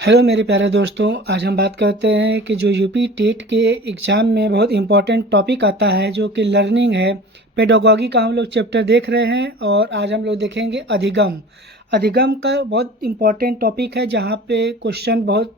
Hello मेरे प्यारे दोस्तों, आज हम बात करते हैं कि जो यूपी टेट के एग्ज़ाम में बहुत इम्पोर्टेंट टॉपिक आता है जो कि लर्निंग है। पेडागॉजी का हम लोग चैप्टर देख रहे हैं और आज हम लोग देखेंगे अधिगम। अधिगम का बहुत इम्पोर्टेंट टॉपिक है जहाँ पे क्वेश्चन बहुत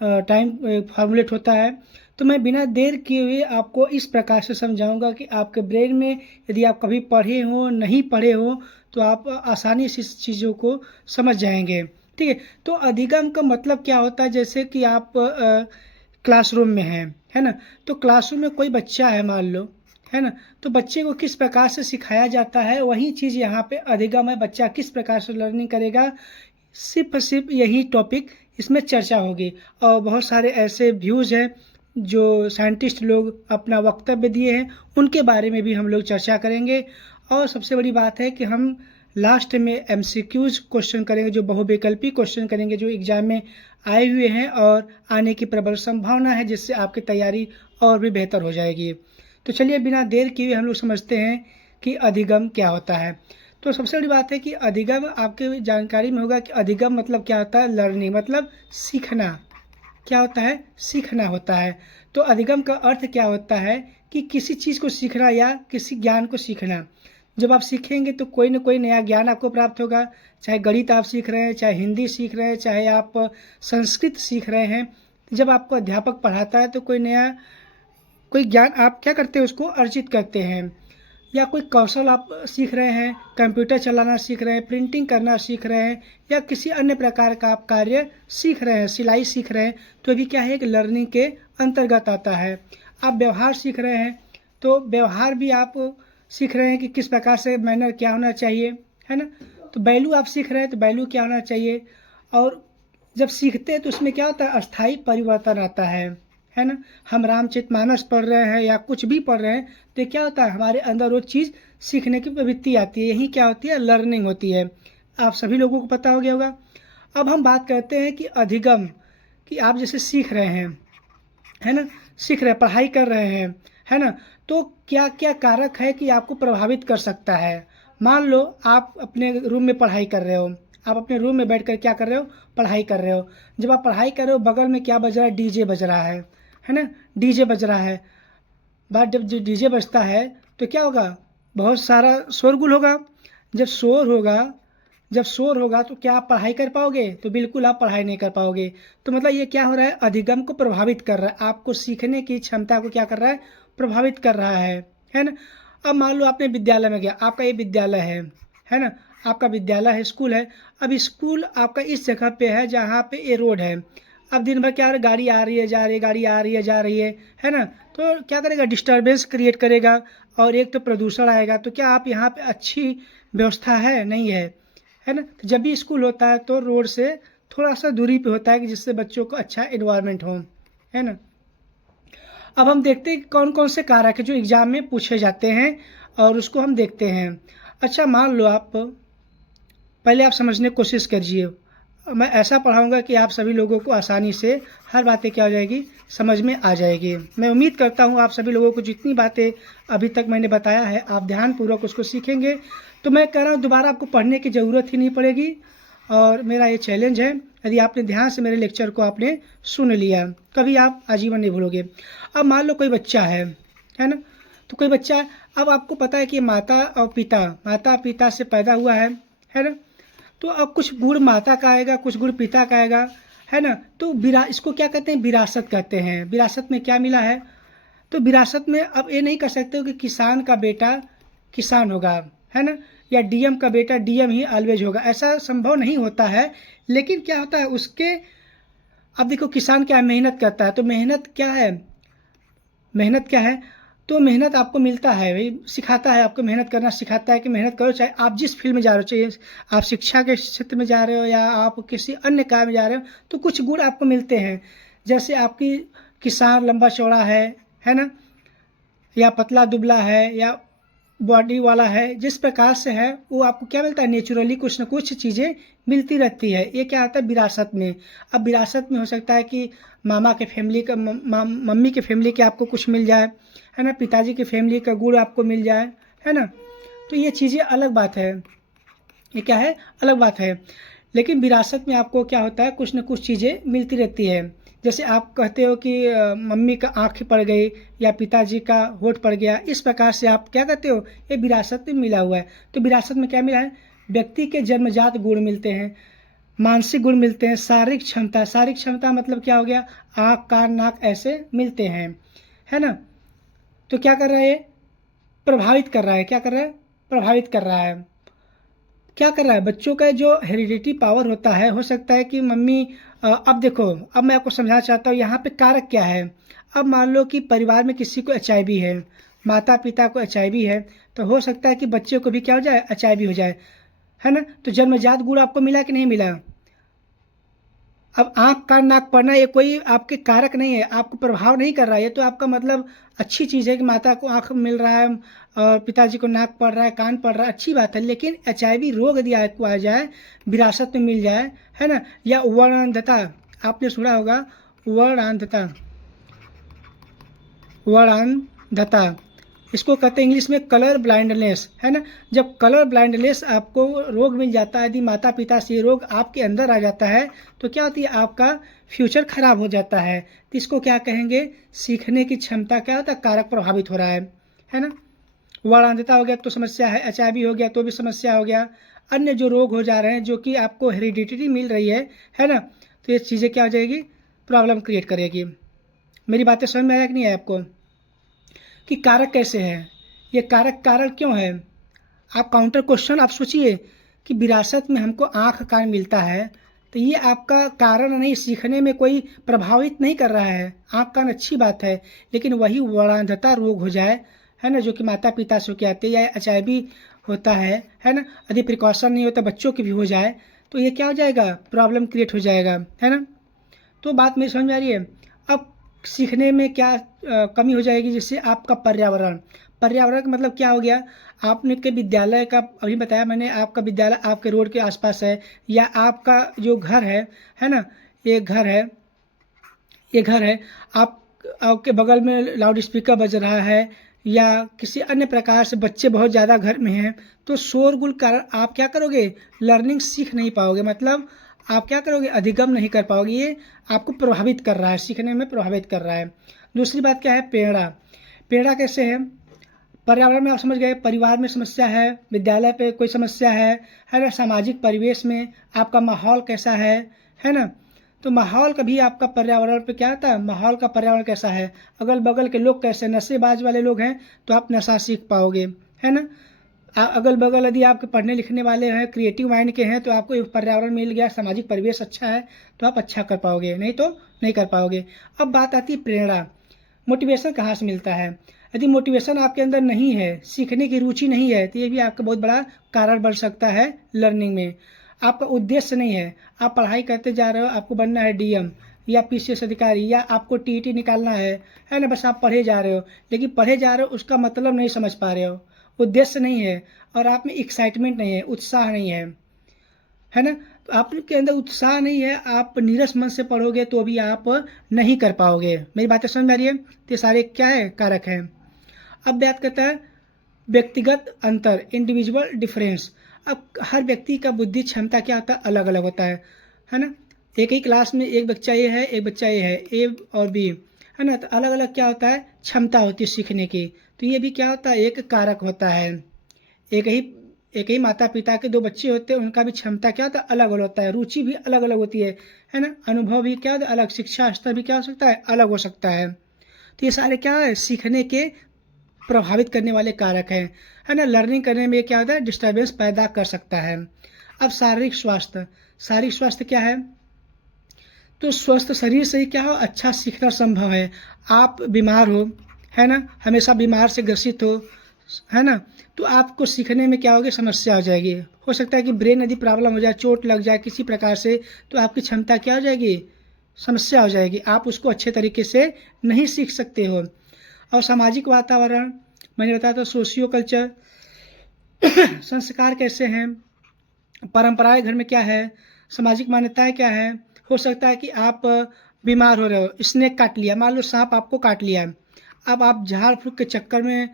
टाइम फार्मूलेट होता है। तो मैं बिना देर किए हुए आपको इस प्रकार से समझाऊंगा कि आपके ब्रेन में यदि आप कभी पढ़े हो नहीं पढ़े हो तो आप आसानी से इस चीज़ों को समझ जाएंगे। ठीक है, तो अधिगम का मतलब क्या होता है? जैसे कि आप क्लासरूम में हैं, है ना। तो क्लासरूम में कोई बच्चा है मान लो, है ना। तो बच्चे को किस प्रकार से सिखाया जाता है वही चीज़ यहाँ पे अधिगम है। बच्चा किस प्रकार से लर्निंग करेगा, सिर्फ यही टॉपिक इसमें चर्चा होगी। और बहुत सारे ऐसे व्यूज़ हैं जो साइंटिस्ट लोग अपना वक्तव्य दिए हैं, उनके बारे में भी हम लोग चर्चा करेंगे। और सबसे बड़ी बात है कि हम लास्ट में एमसीक्यूज क्वेश्चन करेंगे, जो बहुविकल्पी क्वेश्चन करेंगे जो एग्जाम में आए हुए हैं और आने की प्रबल संभावना है, जिससे आपकी तैयारी और भी बेहतर हो जाएगी। तो चलिए बिना देर किए हम लोग समझते हैं कि अधिगम क्या होता है। तो सबसे बड़ी बात है कि अधिगम आपके जानकारी में होगा कि अधिगम मतलब क्या होता है। लर्निंग मतलब सीखना। क्या होता है? सीखना होता है। तो अधिगम का अर्थ क्या होता है कि किसी चीज़ को सीखना या किसी ज्ञान को सीखना। जब आप सीखेंगे तो कोई ना कोई नया ज्ञान आपको प्राप्त होगा। चाहे गणित आप सीख रहे हैं, चाहे हिंदी सीख रहे हैं, चाहे आप संस्कृत सीख रहे हैं। जब आपको अध्यापक पढ़ाता है तो कोई ज्ञान आप क्या करते हैं, उसको अर्जित करते हैं। या कोई कौशल आप सीख रहे हैं, कंप्यूटर चलाना सीख रहे हैं, प्रिंटिंग करना सीख रहे हैं, या किसी अन्य प्रकार का आप कार्य सीख रहे हैं, सिलाई सीख रहे हैं, तो भी क्या है, एक लर्निंग के अंतर्गत आता है। आप व्यवहार सीख रहे हैं तो व्यवहार भी आप सीख रहे हैं कि किस प्रकार से मैनर क्या होना चाहिए, है ना। तो वैल्यू आप सीख रहे हैं तो वैल्यू क्या होना चाहिए। और जब सीखते हैं तो उसमें क्या होता है, अस्थाई परिवर्तन आता है ना। हम रामचरितमानस पढ़ रहे हैं या कुछ भी पढ़ रहे हैं तो क्या होता है, हमारे अंदर वो चीज़ सीखने की प्रवृत्ति आती है। यही क्या होती है, लर्निंग होती है। आप सभी लोगों को पता हो गया होगा। अब हम बात करते हैं कि अधिगम, कि आप जैसे सीख रहे हैं, है ना, सीख रहे हैं, पढ़ाई कर रहे हैं, है ना। तो क्या क्या कारक है कि आपको प्रभावित कर सकता है। मान लो आप अपने रूम में पढ़ाई कर रहे हो, आप अपने रूम में बैठकर क्या कर रहे हो, पढ़ाई कर रहे हो। जब आप पढ़ाई कर रहे हो बगल में क्या बज रहा है, डीजे बज रहा है ना, डीजे बज रहा है। बात जब डीजे बजता है तो क्या होगा, बहुत सारा शोरगुल होगा। जब शोर होगा जब शोर होगा तो क्या आप पढ़ाई कर पाओगे? तो बिल्कुल आप पढ़ाई नहीं कर पाओगे। तो मतलब ये क्या हो रहा है, अधिगम को प्रभावित कर रहा है, आपको सीखने की क्षमता को क्या कर रहा है, प्रभावित कर रहा है ना। अब मान लो आपने विद्यालय में गया, आपका ये विद्यालय है ना, आपका विद्यालय है, स्कूल है। अब स्कूल आपका इस जगह पे है जहाँ पे ये रोड है। अब दिन भर क्या है, गाड़ी आ रही है जा रही है, गाड़ी आ रही है जा रही है ना। तो क्या करेगा, डिस्टर्बेंस क्रिएट करेगा और एक तो प्रदूषण आएगा। तो क्या आप यहाँ पे अच्छी व्यवस्था है? नहीं है ना। तो जब भी स्कूल होता है तो रोड से थोड़ा सा दूरी पे होता है कि जिससे बच्चों को अच्छा एनवायरनमेंट हो, है ना। अब हम देखते हैं कि कौन कौन से कारक है जो एग्जाम में पूछे जाते हैं और उसको हम देखते हैं। अच्छा मान लो आप पहले आप समझने की कोशिश कीजिए। मैं ऐसा पढ़ाऊंगा कि आप सभी लोगों को आसानी से हर बातें क्या हो जाएगी, समझ में आ जाएगी। मैं उम्मीद करता हूँ आप सभी लोगों को जितनी बातें अभी तक मैंने बताया है आप ध्यानपूर्वक उसको सीखेंगे। तो मैं कह रहा हूँ दोबारा आपको पढ़ने की ज़रूरत ही नहीं पड़ेगी। और मेरा ये चैलेंज है, यदि आपने ध्यान से मेरे लेक्चर को आपने सुन लिया, कभी आप आजीवन नहीं भूलोगे। अब मान लो कोई बच्चा है ना। तो कोई बच्चा, अब आपको पता है कि माता पिता से पैदा हुआ है ना। तो अब कुछ गुण माता का आएगा, कुछ गुण पिता का आएगा, है ना। तो इसको क्या कहते हैं, विरासत कहते हैं। विरासत में क्या मिला है, तो विरासत में अब ये नहीं कर सकते हो कि किसान का बेटा किसान होगा, है ना, या डीएम का बेटा डीएम ही ऑलवेज होगा, ऐसा संभव नहीं होता है। लेकिन क्या होता है उसके, अब देखो किसान क्या मेहनत करता है, तो मेहनत क्या है, तो मेहनत आपको मिलता है भाई, सिखाता है आपको मेहनत करना, सिखाता है कि मेहनत करो, चाहे आप जिस फील्ड में जा रहे हो, चाहे आप शिक्षा के क्षेत्र में जा रहे हो या आप किसी अन्य कार्य में जा रहे हो, तो कुछ गुण आपको मिलते हैं। जैसे आपकी किसान लंबा चौड़ा है ना, या पतला दुबला है या बॉडी वाला है, जिस प्रकार से है वो आपको क्या मिलता है, नेचुरली कुछ न कुछ चीज़ें मिलती रहती है। ये क्या आता है, विरासत में। अब विरासत में हो सकता है कि मामा के फैमिली का मम्मी के फैमिली के आपको कुछ मिल जाए, है ना, पिताजी की फैमिली का गुण आपको मिल है ना। तो ये चीज़ें अलग बात है, ये क्या है, अलग बात है। लेकिन विरासत में आपको क्या होता है, कुछ न कुछ चीज़ें मिलती रहती है। जैसे आप कहते हो कि मम्मी का आँख पड़ गई या पिताजी का होठ पड़ गया, इस प्रकार से आप क्या कहते हो, ये विरासत में मिला हुआ है। तो विरासत में क्या मिला है, व्यक्ति के जन्मजात गुण मिलते हैं, मानसिक गुण मिलते हैं, शारीरिक क्षमता मतलब क्या हो गया, आँख कान नाक ऐसे मिलते हैं, है ना। तो क्या कर रहा है, प्रभावित कर रहा है, क्या कर रहा है, प्रभावित कर रहा है। क्या कर रहा है, बच्चों का जो हेरिडिटी पावर होता है, हो सकता है कि मम्मी अब देखो, अब मैं आपको समझाना चाहता हूँ यहाँ पे कारक क्या है। अब मान लो कि परिवार में किसी को एचआईवी है, माता पिता को एचआईवी है, तो हो सकता है कि बच्चे को भी क्या हो जाए, एचआईवी हो जाए, है ना। तो जन्मजात गुण आपको मिला कि नहीं मिला। अब आँख कान नाक पड़ना ये कोई आपके कारक नहीं है, आपको प्रभाव नहीं कर रहा है। ये तो आपका मतलब अच्छी चीज़ है कि माता को आँख मिल रहा है और पिताजी को नाक पड़ रहा है, कान पड़ रहा है, अच्छी बात है। लेकिन एचआईवी रोग यदि आपको आ जाए, विरासत में मिल जाए, है ना, या वर्णांधता, आपने सुना होगा वर्णांधता, वर्णांधता इसको कहते हैं इंग्लिश में कलर ब्लाइंडनेस, है ना। जब कलर ब्लाइंडनेस आपको रोग मिल जाता है, यदि माता पिता से ये रोग आपके अंदर आ जाता है, तो क्या होती है, आपका फ्यूचर खराब हो जाता है। तो इसको क्या कहेंगे, सीखने की क्षमता क्या होता है, कारक प्रभावित हो रहा है ना। वर्णांधता हो गया तो समस्या है, एचआईवी हो गया तो भी समस्या हो गया, अन्य जो रोग हो जा रहे हैं जो कि आपको हेरिडिटी मिल रही है ना, तो ये चीज़ें क्या हो जाएगी, प्रॉब्लम क्रिएट करेगी। मेरी बातें समझ में आया कि नहीं आया आपको, कि कारक कैसे हैं, ये कारक कारण क्यों है। आप काउंटर क्वेश्चन आप सोचिए कि विरासत में हमको आँख कान मिलता है, तो ये आपका कारण नहीं, सीखने में कोई प्रभावित नहीं कर रहा है। आँख कान अच्छी बात है, लेकिन वही वर्णांधता रोग हो जाए, है ना, जो कि माता पिता से होके आते हैं, या एचआईवी होता है ना, यदि प्रिकॉशन नहीं होता बच्चों की भी हो जाए, तो ये क्या हो जाएगा, प्रॉब्लम क्रिएट हो जाएगा, है ना। तो बात मेरी समझ में आ रही है। अब सीखने में क्या कमी हो जाएगी, जिससे आपका पर्यावरण, पर्यावरण का मतलब क्या हो गया, आपने के विद्यालय का अभी बताया मैंने, आपका विद्यालय आपके रोड के आसपास है, या आपका जो घर है ना, ये घर है, ये घर है, आप आपके बगल में लाउड स्पीकर बज रहा है, या किसी अन्य प्रकार से बच्चे बहुत ज़्यादा घर में हैं, तो शोरगुल कारण आप क्या करोगे, लर्निंग सीख नहीं पाओगे, मतलब आप क्या करोगे, अधिगम नहीं कर पाओगे। ये आपको प्रभावित कर रहा है, सीखने में प्रभावित कर रहा है। दूसरी बात क्या है, प्रेरणा, प्रेरणा कैसे है, पर्यावरण में आप समझ गए, परिवार में समस्या है, विद्यालय पे कोई समस्या है ना, सामाजिक परिवेश में आपका माहौल कैसा है ना। तो माहौल का भी आपका पर्यावरण पे क्या आता है, माहौल का पर्यावरण कैसा है, अगल बगल के लोग कैसे, नशेबाज वाले लोग हैं तो आप नशा सीख पाओगे, है ना। अगल बगल यदि आपके पढ़ने लिखने वाले हैं, क्रिएटिव माइंड के हैं, तो आपको पर्यावरण मिल गया, सामाजिक परिवेश अच्छा है, तो आप अच्छा कर पाओगे, नहीं तो नहीं कर पाओगे। अब बात आती है प्रेरणा, मोटिवेशन कहाँ से मिलता है। यदि मोटिवेशन आपके अंदर नहीं है, सीखने की रुचि नहीं है, तो ये भी आपका बहुत बड़ा कारण बन सकता है लर्निंग में। आपका उद्देश्य नहीं है, आप पढ़ाई करते जा रहे हो, आपको बनना है डीएम या पीसीएस अधिकारी, या आपको टीईटी निकालना है ना, बस आप पढ़े जा रहे हो, लेकिन पढ़े जा रहे हो उसका मतलब नहीं समझ पा रहे हो, उद्देश्य नहीं है, और आप में एक्साइटमेंट नहीं है, उत्साह नहीं है ना। तो आपके अंदर उत्साह नहीं है, आप नीरस मन से पढ़ोगे तो भी आप नहीं कर पाओगे। मेरी बातें समझ में आ रही है। तो ये सारे क्या है, कारक हैं। अब बात करता है व्यक्तिगत अंतर, इंडिविजुअल डिफरेंस। अब हर व्यक्ति का बुद्धि क्षमता क्या होता है, अलग अलग होता है ना। एक ही क्लास में एक बच्चा ये है, एक बच्चा ये है, ए और बी, है ना, तो अलग अलग क्या होता है, क्षमता होती है सीखने की। तो ये भी क्या होता है, एक कारक होता है। एक ही एक ही माता पिता के दो बच्चे होते हैं, उनका भी क्षमता क्या होता है, अलग अलग होता है, रुचि भी अलग अलग होती है ना, अनुभव भी क्या होता है अलग, शिक्षा स्तर भी क्या हो सकता है, अलग हो सकता है। तो ये सारे क्या है, सीखने के प्रभावित करने वाले कारक हैं, है ना। लर्निंग करने में क्या होता है, डिस्टर्बेंस पैदा कर सकता है। अब शारीरिक स्वास्थ्य, शारीरिक स्वास्थ्य क्या है, तो स्वस्थ शरीर से ही क्या हो, अच्छा सीखना संभव है। आप बीमार हो, है ना, हमेशा बीमार से ग्रसित हो, है ना, तो आपको सीखने में क्या होगी, समस्या हो जाएगी। हो सकता है कि ब्रेन यदि प्रॉब्लम हो जाए, चोट लग जाए किसी प्रकार से, तो आपकी क्षमता क्या हो जाएगी, समस्या हो जाएगी, आप उसको अच्छे तरीके से नहीं सीख सकते हो। और सामाजिक वातावरण, मैंने बताया था सोशियो कल्चर, संस्कार कैसे हैं, परंपराएं घर में क्या है, सामाजिक मान्यताएं क्या है। हो सकता है कि आप बीमार हो रहे हो, स्नेक काट लिया, मान लो सांप आपको काट लिया, अब आप झाड़ फूँक के चक्कर में,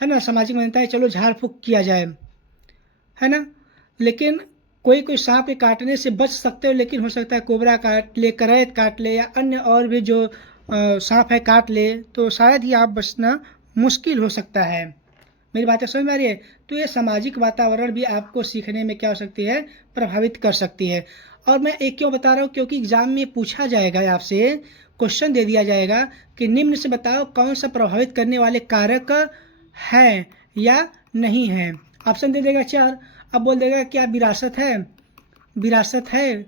है ना, सामाजिक मान्यताएं चलो झाड़ फूँक किया जाए, है ना, लेकिन कोई कोई सांप के काटने से बच सकते हो, लेकिन हो सकता है कोबरा काट ले, करैत काट ले, या अन्य और भी जो सांप है काट ले, तो शायद ही आप बचना मुश्किल हो सकता है। मेरी बातें समझ में आ रही है? तो ये सामाजिक वातावरण भी आपको सीखने में क्या हो सकती है, प्रभावित कर सकती है। और मैं एक क्यों बता रहा हूँ, क्योंकि एग्जाम में पूछा जाएगा, आपसे क्वेश्चन दे दिया जाएगा कि निम्न से बताओ कौन सा प्रभावित करने वाले कारक है या नहीं है। ऑप्शन दे देगा 4। अब बोल देगा क्या विरासत है, विरासत है,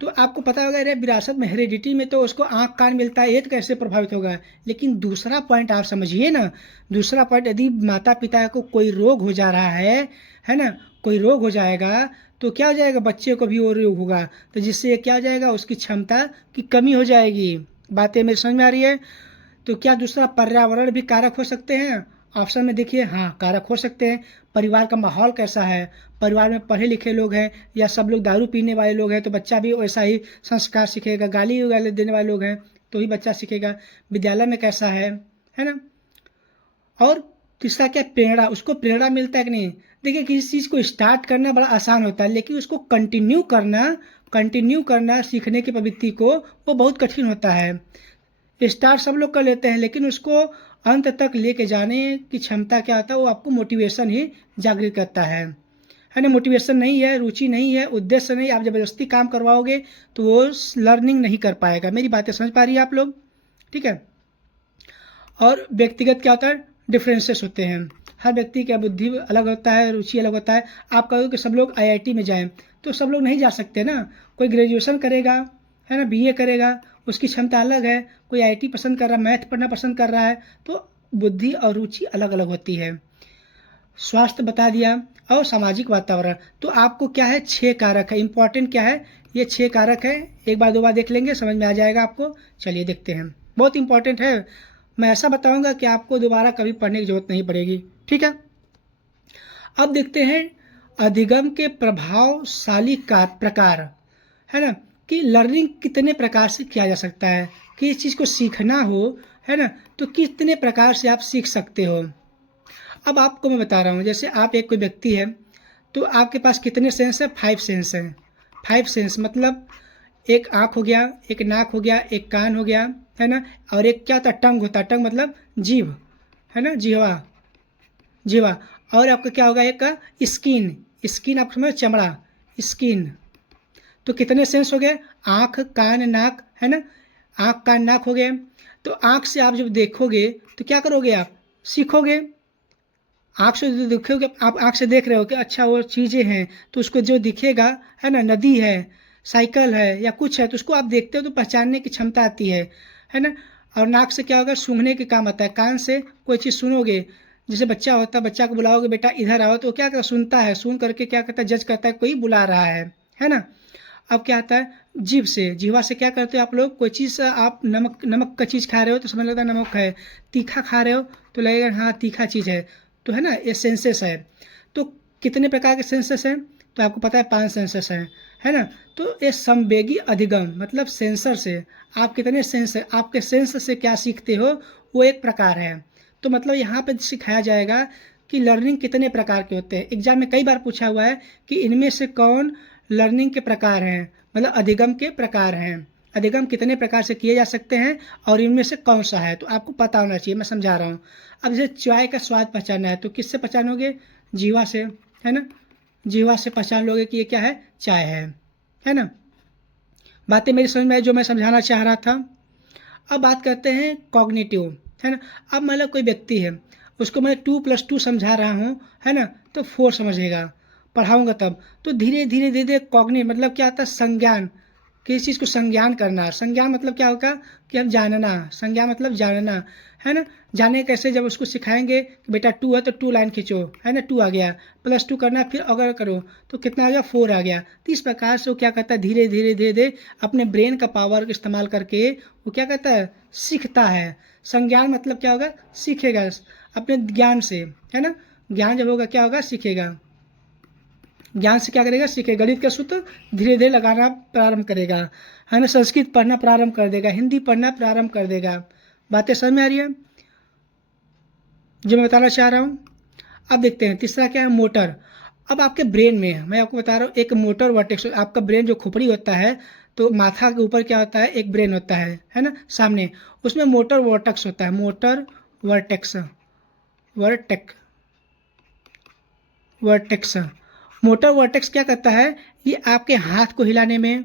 तो आपको पता होगा अरे विरासत में, हेरिडिटी में तो उसको आँख कान मिलता है, ये तो कैसे प्रभावित होगा। लेकिन दूसरा पॉइंट आप समझिए ना, दूसरा पॉइंट, यदि माता पिता को कोई रोग हो जा रहा है ना, कोई रोग हो जाएगा तो क्या हो जाएगा, बच्चे को भी वो रोग होगा, तो जिससे क्या हो जाएगा, उसकी क्षमता की कमी हो जाएगी। बातें मेरी समझ में आ रही है? तो क्या दूसरा पर्यावरण भी कारक हो सकते हैं? ऑप्शन में देखिए, हाँ कारक हो सकते हैं। परिवार का माहौल कैसा है, परिवार में पढ़े लिखे लोग हैं या सब लोग दारू पीने वाले लोग हैं तो बच्चा भी वैसा ही संस्कार सीखेगा। गाली वाले देने वाले लोग हैं तो ही बच्चा सीखेगा। विद्यालय में कैसा है ना। और तीसरा क्या, प्रेरणा, उसको प्रेरणा मिलता है कि नहीं। देखिए किसी चीज़ को स्टार्ट करना बड़ा आसान होता है, लेकिन उसको कंटिन्यू करना सीखने की प्रवृत्ति को, वो बहुत कठिन होता है। स्टार्ट सब लोग कर लेते हैं, लेकिन उसको अंत तक लेके जाने की क्षमता क्या होता है, वो आपको मोटिवेशन ही जागृत करता है ना। मोटिवेशन नहीं है, रुचि नहीं है, उद्देश्य नहीं, आप ज़बरदस्ती काम करवाओगे तो वो लर्निंग नहीं कर पाएगा। मेरी बातें समझ पा रही है आप लोग? ठीक है। और व्यक्तिगत क्या होता है, डिफरेंसेस होते हैं। हर व्यक्ति का बुद्धि अलग होता है, रुचि अलग होता है। आप कहोगे कि सब लोग आईआईटी में जाएं, तो सब लोग नहीं जा सकते ना। कोई ग्रेजुएशन करेगा, है ना, बीए करेगा, उसकी क्षमता अलग है। कोई आईआईटी पसंद कर रहा है, मैथ पढ़ना पसंद कर रहा है, तो बुद्धि और रुचि अलग अलग होती है। स्वास्थ्य बता दिया, और सामाजिक वातावरण। तो आपको क्या है, 6 कारक है। इंपॉर्टेंट क्या है, ये 6 कारक है। एक बार 2 बार देख लेंगे, समझ में आ जाएगा आपको। चलिए देखते हैं, बहुत इंपॉर्टेंट है। मैं ऐसा बताऊंगा कि आपको दोबारा कभी पढ़ने की जरूरत नहीं पड़ेगी। ठीक है। अब देखते हैं अधिगम के प्रभावशाली प्रकार, है ना, कि लर्निंग कितने प्रकार से किया जा सकता है, कि इस चीज़ को सीखना हो, है ना, तो कितने प्रकार से आप सीख सकते हो। अब आपको मैं बता रहा हूँ, जैसे आप एक कोई व्यक्ति है, तो आपके पास कितने सेंस है, 5 सेंस हैं। 5 सेंस मतलब एक आँख हो गया, एक नाक हो गया, एक कान हो गया, है ना, और एक क्या होता है, टंग होता है। टंग मतलब जीभ, है ना, जिहवा, जिहवा। और आपका क्या होगा, एक का स्किन, स्किन आप समझ, चमड़ा, स्किन। तो कितने सेंस हो गए, आँख कान नाक, है ना, आँख कान नाक हो गए। तो आँख से आप जब देखोगे तो क्या करोगे, आप सीखोगे। आँख से जो देखोगे, आप आँख से देख रहे हो कि अच्छा वो चीज़ें हैं, तो उसको जो दिखेगा, है ना, नदी है, साइकिल है या कुछ है, तो उसको आप देखते हो तो पहचानने की क्षमता आती है ना। और नाक से क्या होगा, सूंघने के काम आता है। कान से कोई चीज़ सुनोगे, जैसे बच्चा होता है, बच्चा को बुलाओगे बेटा इधर आओ, तो क्या करता, सुनता है, सुन करके क्या करता है, जज करता है कोई बुला रहा है ना। अब क्या आता है, जीभ से, जीवा से क्या करते हो आप लोग, कोई चीज़ आप नमक का चीज़ खा रहे हो तो समझ लगता है नमक है। तीखा खा रहे हो तो लगेगा हाँ तीखा चीज़ है, तो है ना, ये सेंसेस है। तो कितने प्रकार के सेंसेस हैं, तो आपको पता है 5 सेंसेस हैं, है ना। तो ये संवेगी अधिगम मतलब सेंसर से आप कितने सेंस, आपके सेंस से क्या सीखते हो, वो एक प्रकार है। तो मतलब यहाँ पे सिखाया जाएगा कि लर्निंग कितने प्रकार के होते हैं। एग्जाम में कई बार पूछा हुआ है कि इनमें से कौन लर्निंग के प्रकार हैं, मतलब अधिगम के प्रकार हैं। अधिगम कितने प्रकार से किए जा सकते हैं और इनमें से कौन सा है, तो आपको पता होना चाहिए। मैं समझा रहा हूँ। अब जैसे चाय का स्वाद पहचानना है तो किससे पहचानोगे, जीवा से, है ना। जीवा से पहचान लोगे कि ये क्या है, चाय है ना। बातें मेरी समझ में आई जो मैं समझाना चाह रहा था। अब बात करते हैं कॉग्निटिव, है ना। अब मतलब कोई व्यक्ति है, उसको मैं 2+2 समझा रहा हूँ, है ना, तो 4 समझेगा, पढ़ाऊँगा तब। तो धीरे धीरे धीरे धीरे कॉग्निट मतलब क्या आता है, संज्ञान, किसी चीज़ को संज्ञान करना। संज्ञान मतलब क्या होगा कि हम जानना, संज्ञान मतलब जानना, है ना। जाने कैसे, जब उसको सिखाएंगे कि बेटा 2 है तो 2 लाइन खींचो, है ना, 2 आ गया, +2 करना, फिर अगर करो तो कितना आ गया, 4 आ गया। तो इस प्रकार से वो क्या करता है, धीरे धीरे धीरे धीरे अपने ब्रेन का पावर इस्तेमाल करके वो क्या करता है, सीखता है। संज्ञान मतलब क्या होगा, सीखेगा अपने ज्ञान से, है ना। ज्ञान जब होगा क्या होगा, सीखेगा। ज्ञान से क्या करेगा, सीखेगा। गणित का सूत्र धीरे धीरे लगाना प्रारंभ करेगा, है ना। संस्कृत पढ़ना प्रारंभ कर देगा, हिंदी पढ़ना प्रारंभ कर देगा। बातें समझ में आ रही है जो मैं बताना चाह रहा हूँ। अब देखते हैं तीसरा क्या है, मोटर। अब आपके ब्रेन में मैं आपको बता रहा हूँ एक मोटर वर्टेक्स, आपका ब्रेन जो खोपड़ी होता है तो माथा के ऊपर क्या होता है, एक ब्रेन होता है ना सामने, उसमें मोटर वर्टेक्स होता है, motor vertex, vertex vertex motor vertex क्या करता है, ये आपके हाथ को हिलाने में,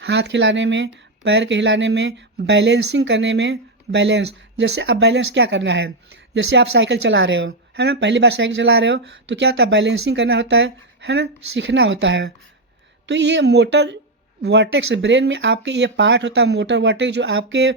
हाथ खिलाने में, पैर के हिलाने में, बैलेंसिंग करने में, बैलेंस, जैसे अब बैलेंस क्या करना है, जैसे आप साइकिल चला रहे हो है ना, पहली बार साइकिल चला रहे हो तो क्या होता है, बैलेंसिंग करना होता है ना, सीखना होता है। तो ये मोटर वर्टेक्स ब्रेन में आपके ये पार्ट होता है मोटर वर्टेक्स, जो आपके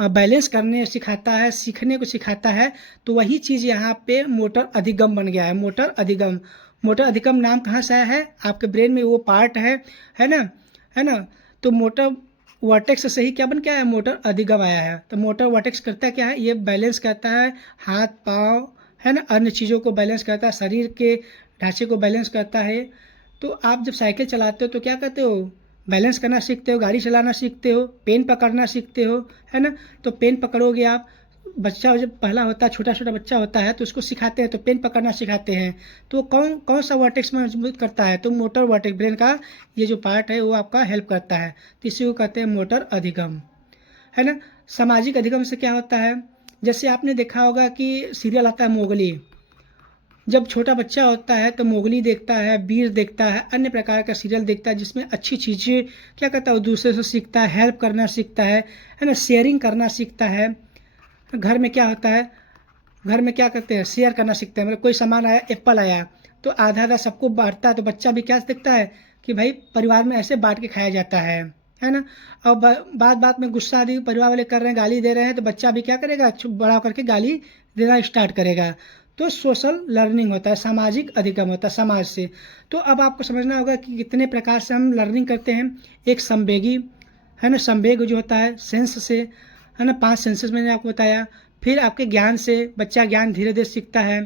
बैलेंस करने सिखाता है, सीखने को सिखाता है। तो वही चीज़ यहाँ पे मोटर अधिगम बन गया है, मोटर अधिगम। मोटर अधिगम नाम कहाँ से आया है, आपके ब्रेन में वो पार्ट है ना, है ना। तो मोटर वर्टेक्स से ही क्या बन गया है, मोटर अधिगम आया है। तो मोटर वर्टेक्स करता क्या है, ये बैलेंस करता है हाथ पाँव है ना, अन्य चीज़ों को बैलेंस करता है, शरीर के ढांचे को बैलेंस करता है। तो आप जब साइकिल चलाते हो तो क्या करते हो, बैलेंस करना सीखते हो, गाड़ी चलाना सीखते हो, पेन पकड़ना सीखते हो है ना। तो पेन पकड़ोगे आप, बच्चा जब पहला होता है, छोटा छोटा बच्चा होता है तो उसको सिखाते हैं, तो पेन पकड़ना सिखाते हैं। तो कौन कौन सा वर्टेक्स मजबूत करता है, तो मोटर वर्टेक्स ब्रेन का ये जो पार्ट है वो आपका हेल्प करता है। तो इसी को कहते हैं मोटर अधिगम, है ना। सामाजिक अधिगम से क्या होता है, जैसे आपने देखा होगा कि सीरियल आता है मोगली, जब छोटा बच्चा होता है तो मोगली देखता है, वीर देखता है, अन्य प्रकार का सीरियल देखता है जिसमें अच्छी चीज़ें क्या करता है, वो दूसरे से सीखता है, हेल्प करना सीखता है ना, शेयरिंग करना सीखता है। घर में क्या होता है, घर में क्या करते हैं, शेयर करना सीखते हैं। मतलब कोई सामान आया, एप्पल आया तो आधा आधा सबको बांटता है, तो बच्चा भी क्या देखता है कि भाई परिवार में ऐसे बांट के खाया जाता है ना। और बात बात में गुस्सा आदि परिवार वाले कर रहे हैं, गाली दे रहे हैं, तो बच्चा भी क्या करेगा, बड़ा करके गाली देना स्टार्ट करेगा। तो सोशल लर्निंग होता है, सामाजिक अधिगम होता है समाज से। तो अब आपको समझना होगा कि कितने प्रकार से हम लर्निंग करते हैं। एक संवेगी है ना, संवेग जो होता है सेंस से, है ना, 5 सेंसेस मैंने आपको बताया। फिर आपके ज्ञान से, बच्चा ज्ञान धीरे धीरे सीखता है।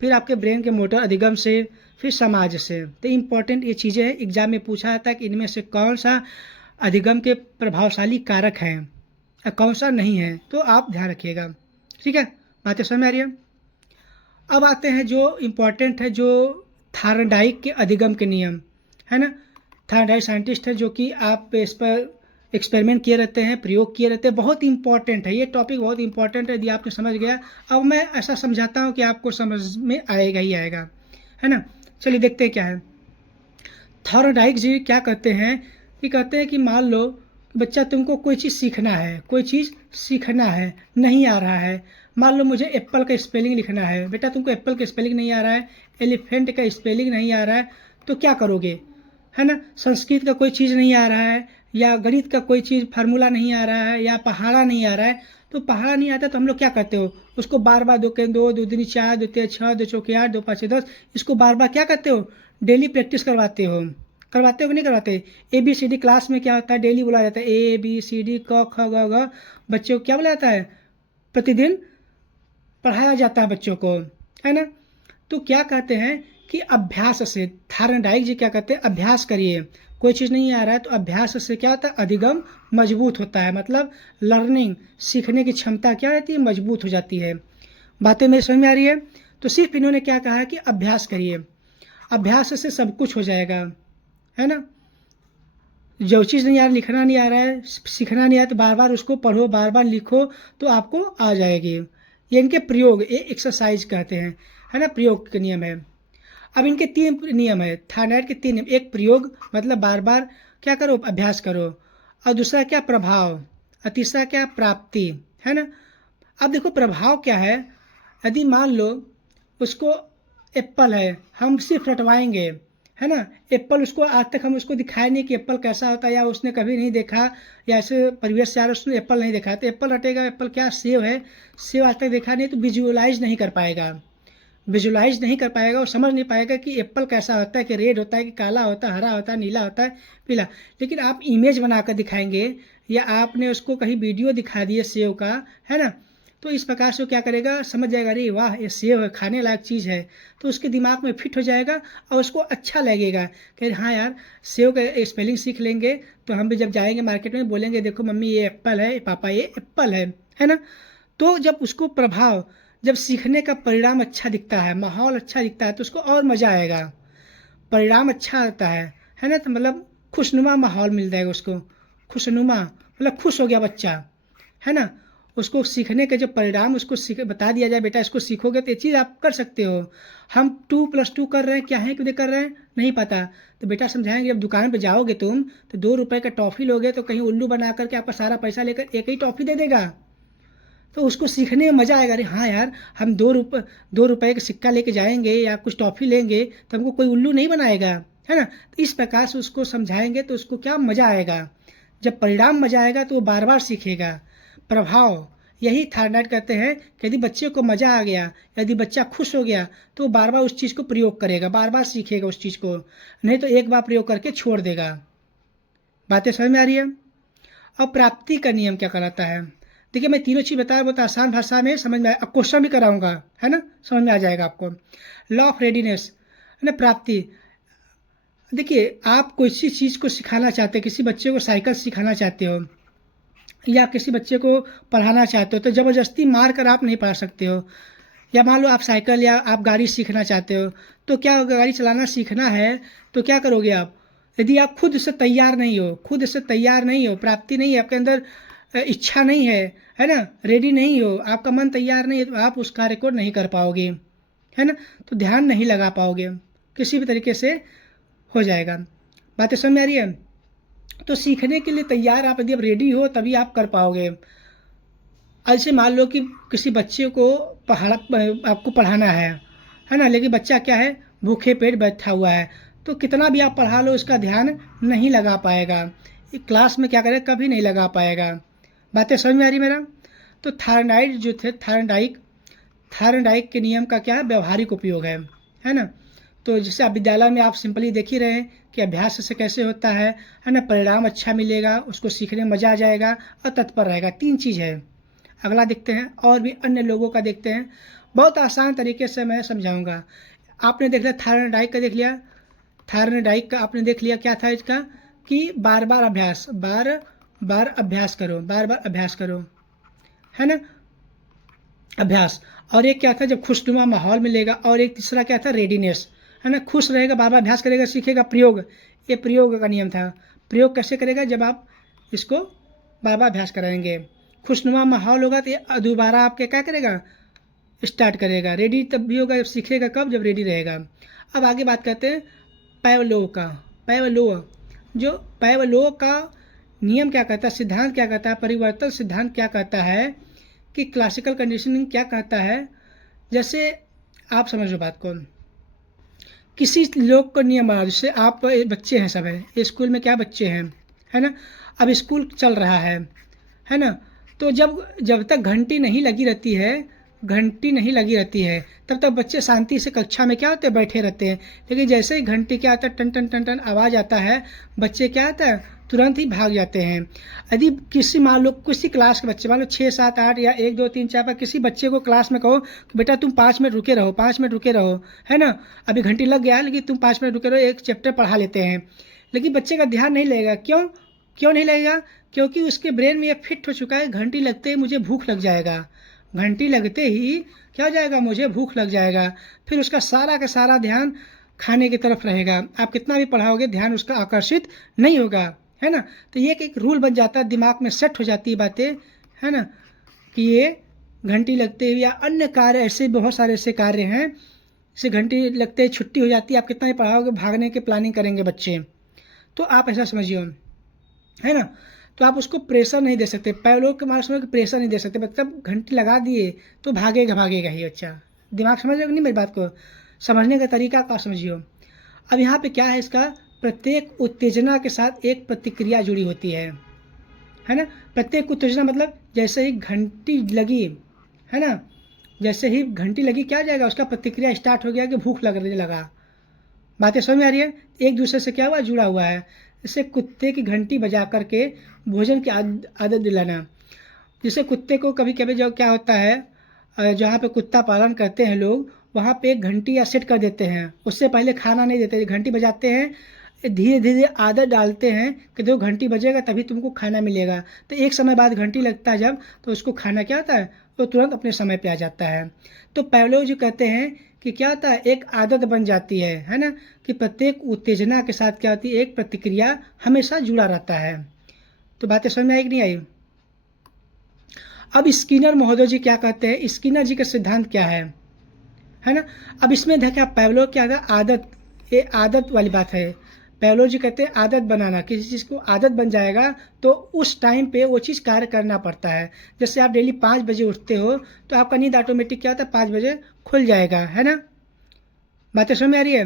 फिर आपके ब्रेन के मोटर अधिगम से, फिर समाज से। तो इम्पॉर्टेंट ये चीज़ें हैं, एग्जाम में पूछा जाता है कि इनमें से कौन सा अधिगम के प्रभावशाली कारक हैं या कौन सा नहीं है, तो आप ध्यान रखिएगा। ठीक है, बातें समझ में आ रही है। अब आते हैं जो इम्पोर्टेंट है, जो थार्नडाइक के अधिगम के नियम है ना। थार्नडाइक साइंटिस्ट है जो कि आप इस पर एक्सपेरिमेंट किए रहते हैं, प्रयोग किए रहते हैं। बहुत इंपॉर्टेंट है ये टॉपिक, बहुत इंपॉर्टेंट है। यदि आपने समझ गया, अब मैं ऐसा समझाता हूँ कि आपको समझ में आएगा ही आएगा, है ना। चलिए देखते हैं क्या है। थार्नडाइक जी क्या कहते हैं कि कहते हैं कि मान लो बच्चा तुमको कोई चीज़ सीखना है, कोई चीज़ सीखना है, नहीं आ रहा है। मान लो मुझे एप्पल का स्पेलिंग लिखना है, बेटा तुमको एप्पल का स्पेलिंग नहीं आ रहा है, एलिफेंट का स्पेलिंग नहीं आ रहा है, तो क्या करोगे, है ना। संस्कृत का कोई चीज़ नहीं आ रहा है, या गणित का कोई चीज़ फार्मूला नहीं आ रहा है, या पहाड़ा नहीं आ रहा है। तो पहाड़ा नहीं आता तो हम लोग क्या करते हो, उसको बार बार 2 के 2, 2 दूनी 4, 2 तिया 6, 2 चौके 8, 2 5 10, इसको बार बार क्या करते हो, डेली प्रैक्टिस करवाते हो। करवाते हो कि नहीं करवाते। ABCD क्लास में क्या होता है, डेली बोला जाता है ABCD क ख ग घ, बच्चों को क्या बोला जाता है, प्रतिदिन पढ़ाया जाता है बच्चों को, है ना। तो क्या कहते हैं कि अभ्यास से, थार्नडाइक जी क्या कहते हैं, अभ्यास करिए। कोई चीज़ नहीं आ रहा है तो अभ्यास से क्या होता है, अधिगम मजबूत होता है। मतलब लर्निंग, सीखने की क्षमता क्या रहती है, मजबूत हो जाती है। बातें मेरी समझ में आ रही है। तो सिर्फ इन्होंने क्या कहा है कि अभ्यास करिए, अभ्यास से सब कुछ हो जाएगा, है ना। जो चीज़ नहीं आ रहा, लिखना नहीं आ रहा है, सीखना नहीं आया तो बार बार उसको पढ़ो, बार बार लिखो, तो आपको आ जाएगी। ये इनके प्रयोग, ये एक्सरसाइज कहते हैं, है ना, प्रयोग के नियम है। अब इनके 3 नियम है, थार्नडाइक के 3 नियम। एक प्रयोग, मतलब बार बार क्या करो, अभ्यास करो। और दूसरा क्या, प्रभाव। और तीसरा क्या, प्राप्ति, है ना। अब देखो प्रभाव क्या है, यदि मान लो उसको एप्पल है, हम सिर्फ रटवाएंगे, है ना। एप्पल उसको आज तक हम उसको दिखाए नहीं कि एप्पल कैसा होता है, या उसने कभी नहीं देखा, या ऐसे परिवेश से आ रहा उसने एप्पल नहीं देखा, तो एप्पल रटेगा, एप्पल क्या, सेब है, सेब आज तक देखा नहीं, तो विजुअलाइज नहीं कर पाएगा, विजुलाइज नहीं कर पाएगा और समझ नहीं पाएगा कि एप्पल कैसा होता है, कि रेड होता है, कि काला होता है, हरा होता है, नीला होता है, पीला। लेकिन आप इमेज बनाकर दिखाएंगे, या आपने उसको कहीं वीडियो दिखा दिए सेब का, है ना, तो इस प्रकार से वो क्या करेगा, समझ जाएगा, अरे वाह ये सेब है, खाने लायक चीज़ है। तो उसके दिमाग में फिट हो जाएगा और उसको अच्छा लगेगा कि हाँ यार, सेब का स्पेलिंग सीख लेंगे तो हम भी जब जाएंगे मार्केट में बोलेंगे देखो मम्मी ये एप्पल है, पापा ये एप्पल है ना। तो जब उसको प्रभाव, जब सीखने का परिणाम अच्छा दिखता है, माहौल अच्छा दिखता है, तो उसको और मज़ा आएगा। परिणाम अच्छा आता है ना, तो मतलब खुशनुमा माहौल मिल जाएगा उसको, खुशनुमा मतलब खुश हो गया बच्चा, है ना। उसको सीखने के जो परिणाम उसको बता दिया जाए, बेटा इसको सीखोगे तो ये चीज़ आप कर सकते हो। हम 2+2 कर रहे हैं, क्या है क्यों कर रहे हैं नहीं पता, तो बेटा समझाएंगे। जब दुकान पे जाओगे तुम तो 2 रुपए का टॉफ़ी लोगे तो कहीं उल्लू बना करके आपका सारा पैसा लेकर एक ही टॉफ़ी दे देगा, तो उसको सीखने में मज़ा आएगा। अरे हाँ यार, हम 2 रुपए का सिक्का लेके जाएंगे या कुछ टॉफ़ी लेंगे तो हमको कोई उल्लू नहीं बनाएगा, है ना। तो इस प्रकार से उसको समझाएंगे तो उसको क्या मज़ा आएगा। जब परिणाम मज़ा आएगा तो वो बार बार सीखेगा। प्रभाव, यही थायराइड कहते हैं कि यदि बच्चे को मज़ा आ गया, यदि बच्चा खुश हो गया तो वो बार बार उस चीज़ को प्रयोग करेगा, बार बार सीखेगा उस चीज़ को, नहीं तो एक बार प्रयोग करके छोड़ देगा। बातें समझ में आ रही है। अब प्राप्ति का नियम क्या कहलाता है, देखिए मैं तीनों चीज़ बता रहा हूँ, बहुत आसान भाषा में समझ में आए, अब क्वेश्चन भी कराऊंगा, है ना, समझ में आ जाएगा आपको। लॉ ऑफ रेडीनेस है ना, प्राप्ति। देखिए आप कोई सी चीज़ को सिखाना चाहते हैं, किसी बच्चे को साइकिल सिखाना चाहते हो या किसी बच्चे को पढ़ाना चाहते हो, तो ज़बरदस्ती मार कर आप नहीं पढ़ा सकते हो। या मान लो आप साइकिल या आप गाड़ी सीखना चाहते हो, तो क्या गाड़ी चलाना सीखना है तो क्या करोगे आप, यदि आप खुद से तैयार नहीं हो, खुद से तैयार नहीं हो, प्राप्ति नहीं है आपके अंदर, इच्छा नहीं है ना, रेडी नहीं हो, आपका मन तैयार नहीं है, तो आप उस कार्य को नहीं कर पाओगे, है ना। तो ध्यान नहीं लगा पाओगे, किसी भी तरीके से हो जाएगा। बातें समझ में आ रही है। तो सीखने के लिए तैयार आप, यदि आप रेडी हो तभी आप कर पाओगे। ऐसे मान लो कि किसी बच्चे को आपको पढ़ाना है ना, लेकिन बच्चा क्या है, भूखे पेट बैठा हुआ है, तो कितना भी आप पढ़ा लो उसका ध्यान नहीं लगा पाएगा, क्लास में क्या करेगा, कभी नहीं लगा पाएगा। बातें समझ में आ रही मेरा। तो थायराइड जो थे, थायराइड के नियम का क्या है, व्यवहारिक उपयोग है ना। तो जैसे आप विद्यालय में आप सिंपली देख ही रहे हैं कि अभ्यास से कैसे होता है ना, परिणाम अच्छा मिलेगा, उसको सीखने में मज़ा आ जाएगा और तत्पर रहेगा। 3 चीज़ है। अगला देखते हैं, और भी अन्य लोगों का देखते हैं, बहुत आसान तरीके से मैं समझाऊंगा। आपने देख लिया थायराइड का, देख लिया थायराइड का आपने देख लिया, क्या था इसका कि बार बार अभ्यास, बार बार अभ्यास करो, बार बार अभ्यास करो, है ना, अभ्यास। और एक क्या था, जब खुशनुमा माहौल मिलेगा, और एक तीसरा क्या था, रेडीनेस, है ना, खुश रहेगा, बार बार अभ्यास करेगा, सीखेगा। प्रयोग, ये प्रयोग का नियम था। प्रयोग कैसे करेगा, जब आप इसको बार बार अभ्यास कराएंगे, खुशनुमा माहौल होगा तो ये दोबारा आपके क्या करेगा, स्टार्ट करेगा। रेडी तब भी होगा जब सीखेगा, कब, जब रेडी रहेगा। अब आगे बात करते हैं पैवलोव का। पैवलोव का नियम क्या कहता है, सिद्धांत क्या कहता है, परिवर्तन सिद्धांत क्या कहता है, कि क्लासिकल कंडीशनिंग क्या कहता है। जैसे आप समझो बात को, किसी लोग को नियम बना, जैसे आप बच्चे हैं, सब है स्कूल में, क्या बच्चे हैं, है ना, अब स्कूल चल रहा है ना। तो जब तक घंटी नहीं लगी रहती है, तब तक बच्चे शांति से कक्षा में क्या होते हैं, बैठे रहते हैं। लेकिन जैसे ही घंटी क्या आता है, टन टन टन टन आवाज़ आता है, बच्चे क्या आता है, तुरंत ही भाग जाते हैं। यदि किसी मान लो किसी क्लास के बच्चे, मान लो 6, 7, 8 या 1, 2, 3, 4 पर किसी बच्चे को क्लास में कहो कि बेटा तुम 5 मिनट रुके रहो, 5 मिनट रुके रहो, है ना, अभी घंटी लग गया है लेकिन तुम 5 मिनट रुके रहो, एक चैप्टर पढ़ा लेते हैं। लेकिन बच्चे का ध्यान नहीं लगेगा, क्यों नहीं लगेगा, क्योंकि उसके ब्रेन में ये फिट हो चुका है, घंटी लगते ही मुझे भूख लग जाएगा, घंटी लगते ही क्या हो जाएगा, मुझे भूख लग जाएगा। फिर उसका सारा का सारा ध्यान खाने की तरफ रहेगा, आप कितना भी पढ़ाओगे ध्यान उसका आकर्षित नहीं होगा, है ना। तो ये एक रूल बन जाता है, दिमाग में सेट हो जाती है बातें, है ना, कि ये घंटी लगते ही, या अन्य कार्य, ऐसे बहुत सारे ऐसे कार्य हैं, जैसे घंटी लगते ही छुट्टी हो जाती है, आप कितना ही पढ़ाओगे, भागने की प्लानिंग करेंगे बच्चे। तो आप ऐसा समझिए, है ना। तो आप उसको प्रेशर नहीं दे सकते, पैवलोव के मार्क्स में प्रेशर नहीं दे सकते, मतलब घंटी लगा दिए तो भागेगा ही बच्चा। दिमाग समझ रहे हो नहीं मेरी बात को, समझने का तरीका का समझियो। अब यहाँ पे क्या है, इसका प्रत्येक उत्तेजना के साथ एक प्रतिक्रिया जुड़ी होती है ना। प्रत्येक उत्तेजना मतलब जैसे ही घंटी लगी, है ना, जैसे ही घंटी लगी क्या जाएगा, उसका प्रतिक्रिया स्टार्ट हो गया कि भूख लगने लगा। बातें समझ में आ रही है, एक दूसरे से क्या हुआ, जुड़ा हुआ है। जैसे कुत्ते की घंटी बजा करके भोजन की आदत दिलाना। जैसे कुत्ते को कभी कभी जो क्या होता है, जहाँ पे कुत्ता पालन करते हैं लोग, वहाँ पे एक घंटी या सेट कर देते हैं, उससे पहले खाना नहीं देते, घंटी बजाते हैं, धीरे धीरे आदत डालते हैं कि जो घंटी बजेगा तभी तुमको खाना मिलेगा। तो एक समय बाद घंटी लगता है जब, तो उसको खाना क्या होता है, वो तुरंत अपने समय पे आ जाता है। तो पैवलोव जो कहते हैं कि क्या होता है, एक आदत बन जाती है ना, कि प्रत्येक उत्तेजना के साथ क्या होती है, एक प्रतिक्रिया हमेशा जुड़ा रहता है। तो बातें समझ में आई कि नहीं आई? अब स्किनर महोदय जी क्या कहते हैं, स्किनर जी का सिद्धांत क्या है ना। अब इसमें देखा पावलोव क्या था, आदत, ये आदत वाली बात है। पावलोव जी कहते हैं आदत बनाना, किसी चीज़ को आदत बन जाएगा तो उस टाइम पे वो चीज़ कार्य करना पड़ता है। जैसे आप डेली 5 बजे उठते हो तो आपका नींद ऑटोमेटिक क्या होता है, 5 बजे खुल जाएगा, है ना। बातें समझ में आ रही है?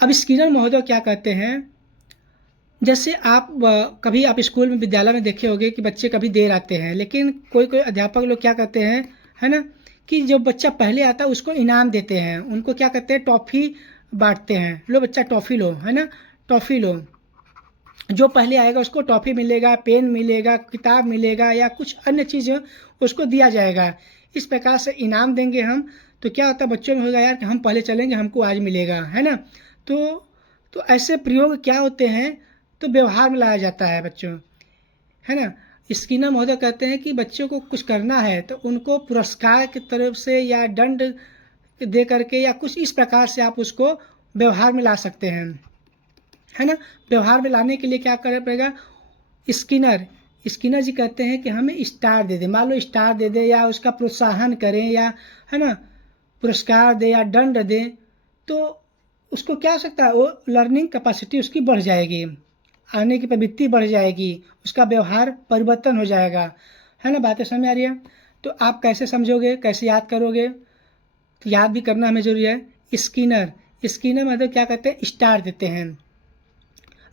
अब स्किनर महोदय क्या कहते हैं, जैसे आप कभी आप स्कूल में विद्यालय में देखे होंगे कि बच्चे कभी देर आते हैं, लेकिन कोई कोई अध्यापक लोग क्या करते हैं, है ना, कि जो बच्चा पहले आता है उसको इनाम देते हैं, उनको क्या करते हैं, टॉफ़ी बांटते हैं, लो बच्चा टॉफ़ी लो, है ना, टॉफ़ी लो, जो पहले आएगा उसको टॉफ़ी मिलेगा, पेन मिलेगा, किताब मिलेगा या कुछ अन्य चीज़ उसको दिया जाएगा। इस प्रकार से इनाम देंगे हम, तो क्या होता है बच्चों में होगा यार कि हम पहले चलेंगे, हमको आज मिलेगा, है ना। तो ऐसे प्रयोग क्या होते हैं, तो व्यवहार में लाया जाता है बच्चों, है ना। स्किनर महोदय कहते हैं कि बच्चों को कुछ करना है तो उनको पुरस्कार की तरफ से या दंड दे करके या कुछ इस प्रकार से आप उसको व्यवहार में ला सकते हैं, है ना। व्यवहार में लाने के लिए क्या करना पड़ेगा, स्किनर स्किनर जी कहते हैं कि हमें स्टार दे दे, मान लो स्टार दे दे या उसका प्रोत्साहन करें या, है ना, पुरस्कार दे या दंड दे, तो उसको क्या हो सकता है, वो लर्निंग कैपेसिटी उसकी बढ़ जाएगी, आने की प्रवृत्ति बढ़ जाएगी, उसका व्यवहार परिवर्तन हो जाएगा, है ना। बातें समझ आ रही है? तो आप कैसे समझोगे, कैसे याद करोगे, तो याद भी करना हमें जरूरी है। स्किनर मतलब क्या कहते हैं, स्टार देते हैं।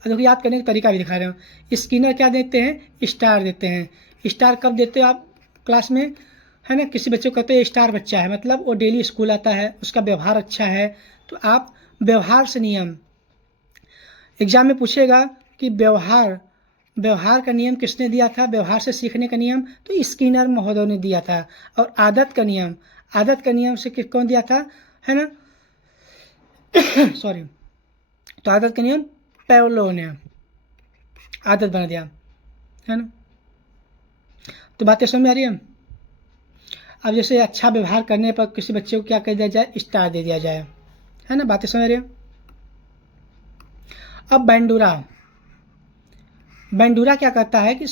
देखो याद करने का तरीका भी दिखा रहे हो। स्किनर क्या देते हैं, स्टार देते हैं। स्टार कब देते हो आप क्लास में, है ना, किसी बच्चे को कहते हैं स्टार बच्चा है, मतलब वो डेली स्कूल आता है, उसका व्यवहार अच्छा है, तो आप व्यवहार से नियम, एग्जाम में पूछेगा कि व्यवहार का नियम किसने दिया था, व्यवहार से सीखने का नियम तो स्किनर महोदय ने दिया था। और आदत का नियम से कौन दिया था, है ना सॉरी, तो आदत का नियम पावलोव ने आदत बना दिया, है ना। तो बातें समझ में आ रही है? अब जैसे अच्छा व्यवहार करने पर किसी बच्चे को क्या कह दिया जाए, स्टार दे दिया जाए, है ना। बातें समझ रही है? अब बेंडूरा क्या कहता है कि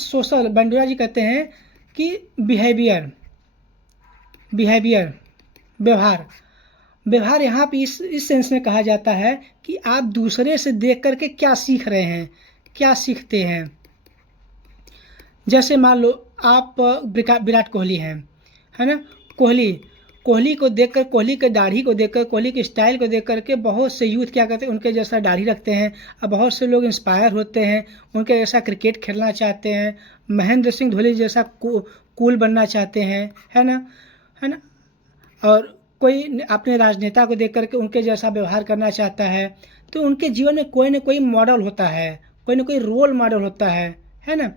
बेंडूरा जी कहते हैं कि बिहेवियर व्यवहार यहाँ पे इस सेंस में कहा जाता है कि आप दूसरे से देख करके क्या सीख रहे हैं, क्या सीखते हैं। जैसे मान लो आप विराट कोहली हैं, है ना। कोहली को देखकर, कोहली के दाढ़ी को देखकर, कोहली के स्टाइल को देख करके बहुत से यूथ क्या करते हैं, उनके जैसा दाढ़ी रखते हैं। अब बहुत से लोग इंस्पायर होते हैं, उनके जैसा क्रिकेट खेलना चाहते हैं, महेंद्र सिंह धोनी जैसा कूल बनना चाहते हैं, है ना। और कोई अपने राजनेता को देख करके उनके जैसा व्यवहार करना चाहता है। तो उनके जीवन में कोई ना कोई मॉडल होता है, कोई ना कोई रोल मॉडल होता है ना।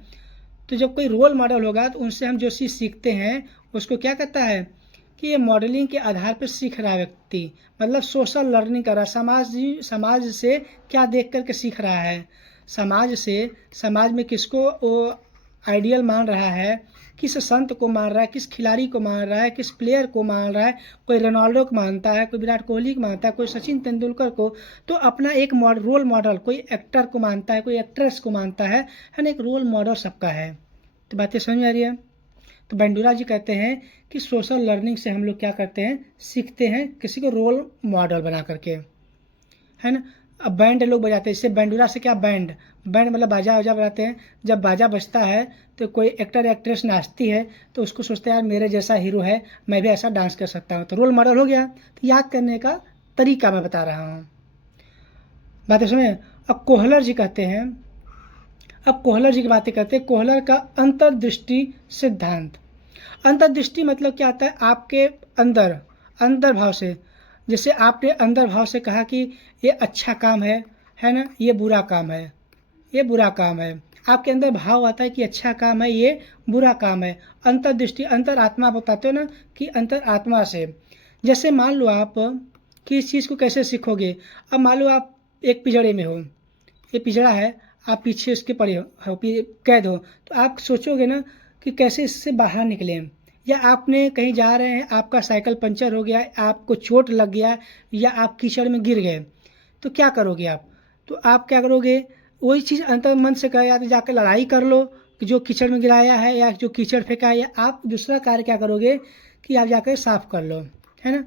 तो जब कोई रोल मॉडल होगा तो उनसे हम जो चीज़ सीखते हैं उसको क्या कहता है कि ये मॉडलिंग के आधार पर सीख रहा है व्यक्ति, मतलब सोशल लर्निंग कर रहा है। समाज से क्या देख करके सीख रहा है, समाज में किसको वो आइडियल मान रहा है, किस संत को मान रहा है, किस खिलाड़ी को मान रहा है, किस प्लेयर को मान रहा है। कोई रोनाल्डो को मानता है, कोई विराट कोहली को मानता है, कोई सचिन तेंदुलकर को, तो अपना एक रोल मॉडल, कोई एक्टर को मानता है, कोई एक्ट्रेस को मानता है ना। एक रोल मॉडल सबका है। तो बातें समझ में आ रही है? तो बेंडूरा जी कहते हैं कि सोशल लर्निंग से हम लोग क्या करते हैं, सीखते हैं किसी को रोल मॉडल बना करके, है ना। अब बैंड लोग बजाते हैं, इससे बेंडूरा से क्या, बैंड मतलब बाजा वाजा बजाते हैं। जब बाजा बजता है तो कोई एक्टर एक्ट्रेस नाचती है तो उसको सोचते हैं यार मेरे जैसा हीरो है, मैं भी ऐसा डांस कर सकता हूँ, तो रोल मॉडल हो गया। तो याद करने का तरीका मैं बता रहा हूँ। बातें सुने। अब कोहलर जी की बातें करते हैं। कोहलर का अंतर्दृष्टि सिद्धांत। अंतर्दृष्टि मतलब क्या आता है, आपके अंदर भाव से, जैसे आपने अंदर भाव से कहा कि ये अच्छा काम है ना, ये बुरा काम है, आपके अंदर भाव आता है कि अच्छा काम है, ये बुरा काम है। अंतर्दृष्टि, अंतर आत्मा बताते हो ना, कि अंतर आत्मा से। जैसे मान लो आप कि इस चीज़ को कैसे सीखोगे। अब मान लो आप एक पिंजड़े में हो, ये पिंजड़ा है, आप पीछे उसके पड़े हो, कैद हो, तो आप सोचोगे ना कि कैसे इससे बाहर निकलें, या आपने कहीं जा रहे हैं, आपका साइकिल पंचर हो गया, आपको चोट लग गया या आप कीचड़ में गिर गए, तो क्या करोगे आप? तो आप क्या करोगे? वही चीज़ अंतर मन से कहा, या तो जाकर लड़ाई कर लो कि जो कीचड़ में गिराया है या जो कीचड़ फेंका है, या आप दूसरा कार्य क्या करोगे कि आप जाकर साफ कर लो, है ना?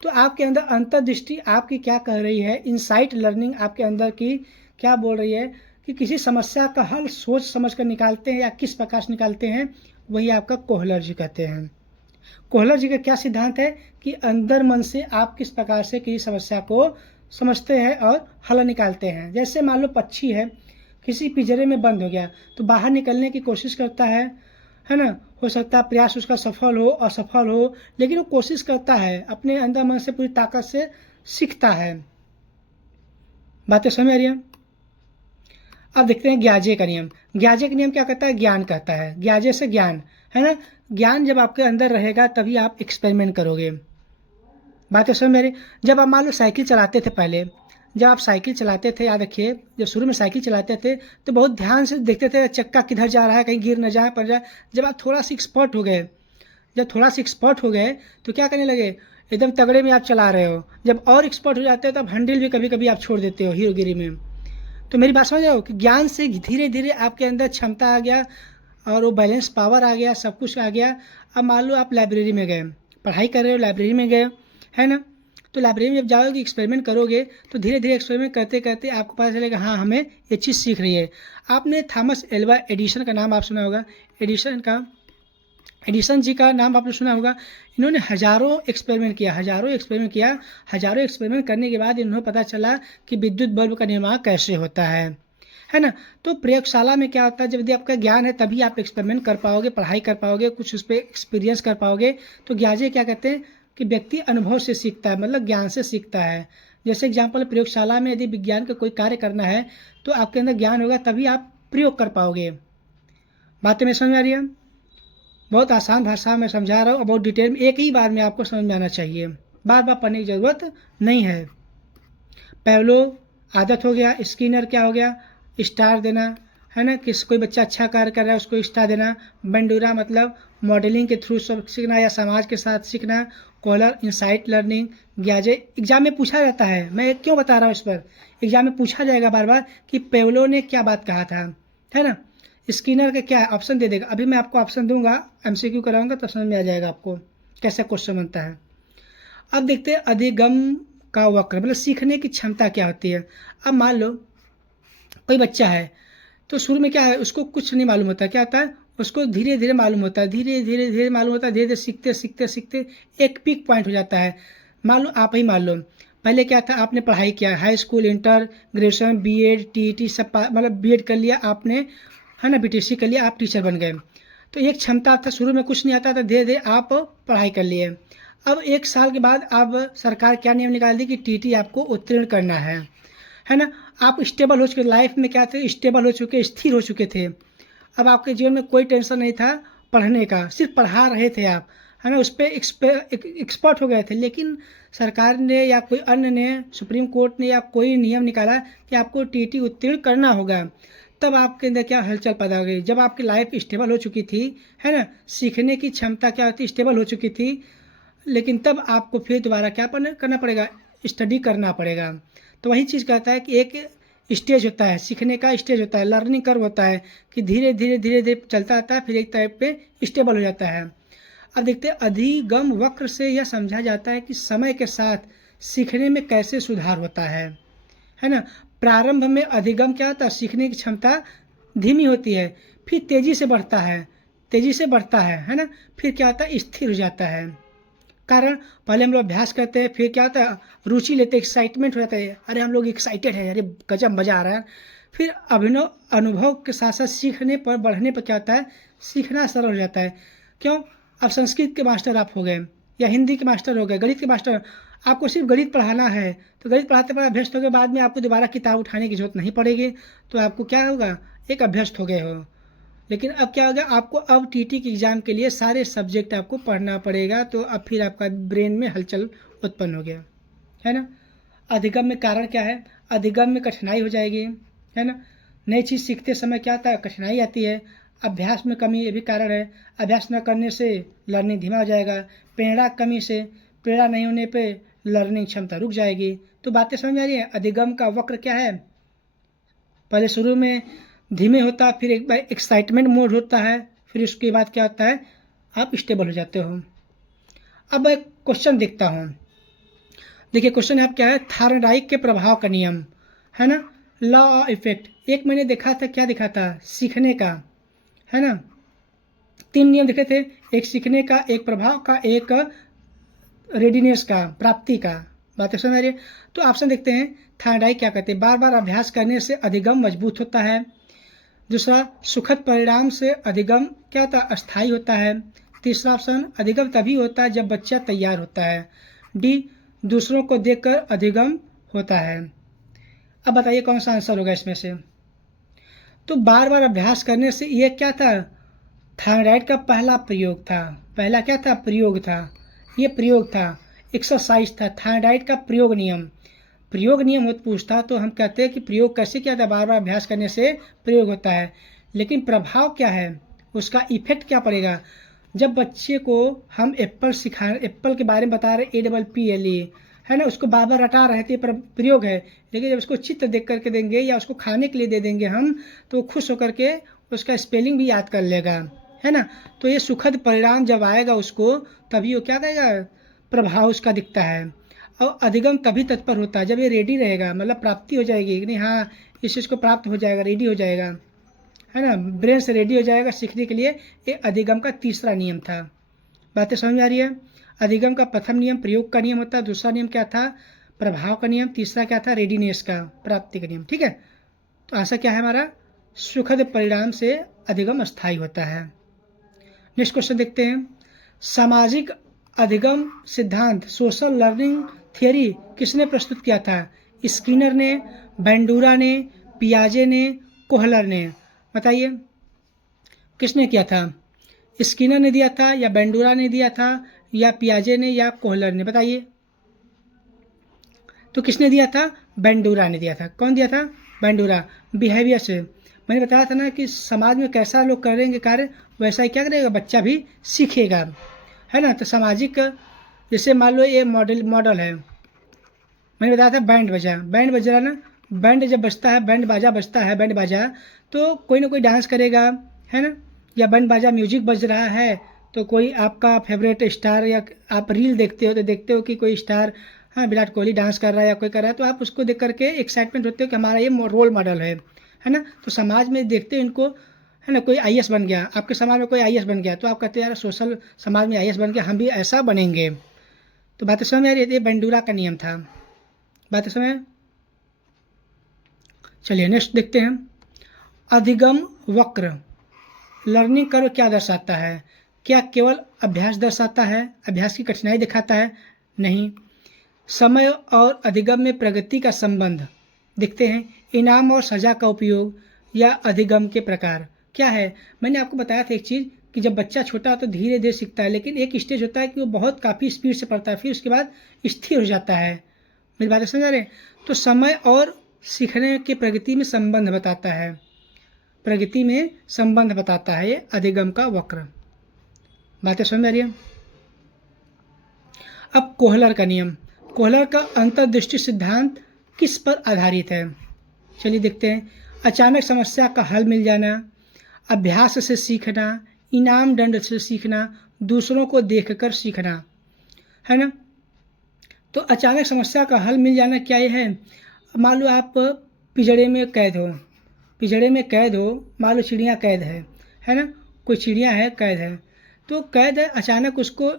तो आपके अंदर अंतर्दृष्टि आपकी क्या कह रही है, इनसाइट लर्निंग आपके अंदर की क्या बोल रही है कि किसी समस्या का हल सोच समझ कर निकालते हैं या किस प्रकार से निकालते हैं, वही आपका कोहलर जी कहते हैं। कोहलर जी का क्या सिद्धांत है कि अंदर मन से आप किस प्रकार से किसी समस्या को समझते हैं और हल निकालते हैं। जैसे मान लो पक्षी है, किसी पिंजरे में बंद हो गया तो बाहर निकलने की कोशिश करता है ना? हो सकता है प्रयास उसका सफल हो, असफल हो, लेकिन वो कोशिश करता है, अपने अंदर मन से पूरी ताकत से सीखता है। बातें समझ आ रही हैं? अब देखते हैं ग्याजे का नियम। ग्याजे का नियम क्या कहता है? ज्ञान कहता है। ग्याजे से ज्ञान, है ना? ज्ञान जब आपके अंदर रहेगा तभी आप एक्सपेरिमेंट करोगे। बातें समझ मेरी? जब आप मान लो साइकिल चलाते थे पहले, जब आप साइकिल चलाते थे, याद रखिए, जब शुरू में साइकिल चलाते थे तो बहुत ध्यान से देखते थे चक्का किधर जा रहा है, कहीं गिर न जाए, पड़ जाए। जब आप थोड़ा सा एक्सपर्ट हो गए, जब थोड़ा सा एक्सपर्ट हो गए तो क्या करने लगे? एकदम तगड़े में आप चला रहे हो। जब और एक्सपर्ट हो जाते हो तब हैंडल भी कभी कभी आप छोड़ देते हो हीरोगिरी में। तो मेरी बात समझ रहे हो कि ज्ञान से धीरे धीरे आपके अंदर क्षमता आ गया और वो बैलेंस पावर आ गया, सब कुछ आ गया। अब मान लो आप लाइब्रेरी में गए, पढ़ाई कर रहे हो, लाइब्रेरी में गए, है ना? तो लाइब्रेरी में जब जाओगे, एक्सपेरिमेंट करोगे, तो धीरे धीरे एक्सपेरिमेंट करते करते आपको पता चलेगा हाँ हमें ये चीज़ सीख रही है। आपने थॉमस एल्वा एडिसन का नाम आप सुना होगा। एडिसन जी का नाम आपने सुना होगा। इन्होंने हजारों एक्सपेरिमेंट किया, हजारों एक्सपेरिमेंट करने के बाद इन्होंने पता चला कि विद्युत बल्ब का निर्माण कैसे होता है ना? तो प्रयोगशाला में क्या होता है, जब यदि आपका ज्ञान है तभी आप एक्सपेरिमेंट कर पाओगे, पढ़ाई कर पाओगे, कुछ उस पर एक्सपीरियंस कर पाओगे। तो ग्याजे क्या कहते हैं कि व्यक्ति अनुभव से सीखता है, मतलब ज्ञान से सीखता है। जैसे एग्जाम्पल, प्रयोगशाला में यदि विज्ञान का कोई कार्य करना है तो आपके अंदर ज्ञान होगा तभी आप प्रयोग कर पाओगे। बातें में समझ में आ रही है? बहुत आसान भाषा में समझा रहा हूँ, बहुत डिटेल में, एक ही बार में आपको समझ में आना चाहिए, बार बार पढ़ने की ज़रूरत नहीं है। पेवलो आदत हो गया, स्किनर क्या हो गया? स्टार देना, है ना? किस कोई बच्चा अच्छा कार्य कर रहा है उसको स्टार देना। बंडूरा मतलब मॉडलिंग के थ्रू सब सीखना या समाज के साथ सीखना। Kohler insight learning. ग्याजे एग्जाम में पूछा जाता है, मैं क्यों बता रहा हूँ इस पर, एग्जाम में पूछा जाएगा बार बार कि पेवलो ने क्या बात कहा था, है ना? स्किनर का क्या ऑप्शन दे देगा, अभी मैं आपको ऑप्शन दूंगा, एमसीक्यू कराऊंगा तो समझ में आ जाएगा आपको कैसे क्वेश्चन बनता है। अब देखते हैं अधिगम का वक्र, मतलब सीखने की क्षमता क्या होती है। अब मान लो कोई बच्चा है तो शुरू में क्या है, उसको कुछ नहीं मालूम होता, क्या होता है, उसको धीरे धीरे मालूम होता है, धीरे धीरे धीरे मालूम होता है, धीरे धीरे सीखते सीखते सीखते एक पीक पॉइंट हो जाता है। मान लो आप ही मान लो पहले क्या था, आपने पढ़ाई किया, high school, inter, graduation, B Ed, TET सब मतलब बीएड कर लिया आपने, है ना? बीटीसी कर लिया, आप टीचर बन गए। तो एक क्षमता था, शुरू में कुछ नहीं आता था, धीरे धीरे आप पढ़ाई कर लिए। अब 1 साल के बाद अब सरकार क्या नियम निकाल दी कि टीटी आपको उत्तीर्ण करना है ना? आप स्टेबल हो चुके, लाइफ में क्या थे, स्टेबल हो चुके, स्थिर हो चुके थे। अब आपके जीवन में कोई टेंशन नहीं था पढ़ने का, सिर्फ पढ़ा रहे थे आप, है ना? उस पर एक्सपर्ट हो गए थे। लेकिन सरकार ने या कोई अन्य ने, सुप्रीम कोर्ट ने या कोई नियम निकाला कि आपको टीटी उत्तीर्ण करना होगा। तब आपके अंदर क्या हलचल पैदा हो गई, जब आपकी लाइफ स्टेबल हो चुकी थी, है ना? सीखने की क्षमता क्या होती, स्टेबल हो चुकी थी। लेकिन तब आपको फिर दोबारा क्या करना पड़ेगा, स्टडी करना पड़ेगा। तो वही चीज़ कहता है कि एक स्टेज होता है, सीखने का स्टेज होता है, लर्निंग कर्व होता है कि धीरे धीरे धीरे धीरे चलता आता है, फिर एक टाइप पे स्टेबल हो जाता है। अब देखते हैं अधिगम वक्र से यह समझा जाता है कि समय के साथ सीखने में कैसे सुधार होता है ना? प्रारंभ में अधिगम क्या होता है, सीखने की क्षमता धीमी होती है, फिर तेजी से बढ़ता है ना? फिर क्या होता है, स्थिर हो जाता है। कारण पहले हम लोग अभ्यास करते हैं, फिर क्या होता है, रुचि लेते हैं, एक्साइटमेंट हो जाता है, अरे हम लोग एक्साइटेड है, अरे गजब मजा आ रहा है। फिर अनुभव के साथ साथ सीखने पर बढ़ने पर क्या होता है, सीखना सरल हो जाता है। क्यों? अब संस्कृत के मास्टर आप हो गए या हिंदी के मास्टर हो गए, गणित के मास्टर, आपको सिर्फ गणित पढ़ाना है तो गणित पढ़ाते पढ़ाते अभ्यस्त हो गए, बाद में आपको दोबारा किताब उठाने की जरूरत नहीं पड़ेगी, तो आपको क्या होगा, एक अभ्यस्त हो गए हो। लेकिन अब क्या होगा, आपको अब टीटी के एग्ज़ाम के लिए सारे सब्जेक्ट आपको पढ़ना पड़ेगा, तो अब फिर आपका ब्रेन में हलचल उत्पन्न हो गया, है ना? अधिगम में कारण क्या है, अधिगम में कठिनाई हो जाएगी, है ना? नई चीज़ सीखते समय क्या आता है, कठिनाई आती है। अभ्यास में कमी, ये भी कारण है। अभ्यास न करने से लर्निंग धीमा हो जाएगा। प्रेरणा कमी से, प्रेरणा नहीं होने पे लर्निंग क्षमता रुक जाएगी। तो बातें समझ आ रही है। अधिगम का वक्र क्या है, पहले शुरू में धीमे होता है, फिर एक बार एक्साइटमेंट मोड होता है, फिर उसके बाद क्या होता है, आप स्टेबल हो जाते हो। अब एक क्वेश्चन देखता हूँ। देखिए क्वेश्चन आप क्या है, थायराइड के प्रभाव का नियम है ना, लॉ ऑफ इफेक्ट। एक मैंने देखा था, क्या देखा था, सीखने का, है ना। 3 नियम देखे थे, एक सीखने का, एक प्रभाव का, एक रेडीनेस का, प्राप्ति का। बातें समझ आ रही है। तो ऑप्शन देखते हैं, थायराइड क्या कहते हैं, बार बार अभ्यास करने से अधिगम मजबूत होता है। दूसरा, सुखद परिणाम से अधिगम क्या होता है, अस्थायी होता है। तीसरा ऑप्शन, अधिगम तभी होता है जब बच्चा तैयार होता है। डी, दूसरों को देखकर अधिगम होता है। अब बताइए कौन सा आंसर होगा इसमें से। तो बार बार अभ्यास करने से ये क्या था, थायराइड का पहला प्रयोग था। पहला क्या था, प्रयोग था। ये प्रयोग था, एक्सरसाइज था, थायराइड का प्रयोग नियम। प्रयोग नियम हो पूछता तो हम कहते हैं कि प्रयोग कैसे किया था, बार बार अभ्यास करने से प्रयोग होता है। लेकिन प्रभाव क्या है, उसका इफेक्ट क्या पड़ेगा, जब बच्चे को हम एप्पल सिखा, एप्पल के बारे में बता रहे, APPLE, है ना, उसको बार बार रटा रहे थे, प्रयोग है। लेकिन जब उसको चित्र देख करके देंगे या उसको खाने के लिए दे देंगे हम, तो खुश होकर के उसका स्पेलिंग भी याद कर लेगा, है ना। तो ये सुखद परिणाम जब आएगा उसको, तभी वो क्या कहेगा, प्रभाव उसका दिखता है। और अधिगम तभी तत्पर होता है जब ये रेडी रहेगा, मतलब प्राप्ति हो जाएगी कि नहीं, हाँ इस चीज़ को प्राप्त हो जाएगा, रेडी हो जाएगा, है ना, ब्रेन से रेडी हो जाएगा सीखने के लिए। ये अधिगम का तीसरा नियम था। बातें समझ आ रही है। अधिगम का प्रथम नियम प्रयोग का नियम होता है, दूसरा नियम क्या था, प्रभाव का नियम, तीसरा क्या था, रेडीनेस का, प्राप्ति का नियम। ठीक है, तो आंसर क्या है हमारा, सुखद परिणाम से अधिगम अस्थायी होता है। नेक्स्ट क्वेश्चन देखते हैं, सामाजिक अधिगम सिद्धांत, सोशल लर्निंग थियरी किसने प्रस्तुत किया था, स्किनर ने, बेंडूरा ने, पियाजे ने, कोहलर ने। बताइए किसने किया था, स्किनर ने दिया था या बेंडूरा ने दिया था या पियाजे ने या कोहलर ने, बताइए। तो किसने दिया था, बेंडूरा ने दिया था। कौन दिया था, बेंडूरा। बिहेवियर से, मैंने बताया था ना कि समाज में कैसा लोग करेंगे कार्य, वैसा ही क्या करेगा, बच्चा भी सीखेगा, है ना। तो सामाजिक, जैसे मान लो ये मॉडल है, मैंने बताया था बैंड बजा, बैंड बज रहा ना, बैंड जब बजता है, बैंड बाजा बजता है, बैंड बाजा, तो कोई ना कोई डांस करेगा, है ना। या बैंड बाजा म्यूजिक बज रहा है, तो कोई आपका फेवरेट स्टार, या आप रील देखते हो तो देखते हो कि कोई स्टार, हाँ विराट कोहली डांस कर रहा है या कोई कर रहा है, तो आप उसको देख करके एक्साइटमेंट होते हो कि हमारा ये रोल मॉडल है ना। तो समाज में देखते हो इनको, है ना, कोई IAS बन गया, आपके समाज में कोई IAS बन गया, तो आप कहते हैं यार सोशल समाज में IAS बन गया, हम भी ऐसा बनेंगे। तो बातें समझ आ रही है, ये बेंडूरा का नियम था। बातें समझ। चलिए नेक्स्ट देखते हैं, अधिगम वक्र, लर्निंग कर्व क्या दर्शाता है, क्या केवल अभ्यास दर्शाता है, अभ्यास की कठिनाई दिखाता है, नहीं। समय और अधिगम में प्रगति का संबंध देखते हैं, इनाम और सजा का उपयोग या अधिगम के प्रकार क्या है। मैंने आपको बताया था एक चीज़ कि जब बच्चा छोटा हो तो धीरे धीरे सीखता है, लेकिन एक स्टेज होता है कि वो बहुत काफ़ी स्पीड से पढ़ता है, फिर उसके बाद स्थिर हो जाता है। मेरी बातें समझ आ रहे हैं। तो समय और सीखने के प्रगति में संबंध बताता है, प्रगति में संबंध बताता है ये अधिगम का वक्र। बातें समझ आ रही है। अब कोहलर का नियम, कोहलर का अंतर्दृष्टि सिद्धांत किस पर आधारित है, चलिए देखते हैं। अचानक समस्या का हल मिल जाना, अभ्यास से सीखना, इनाम दंड से सीखना, दूसरों को देखकर सीखना, है ना। तो अचानक समस्या का हल मिल जाना क्या ये है, मान लो आप पिंजड़े में कैद हो, पिंजड़े में कैद हो, मान लो चिड़िया कैद है ना, कोई चिड़िया है कैद है, तो कैद है, अचानक उसको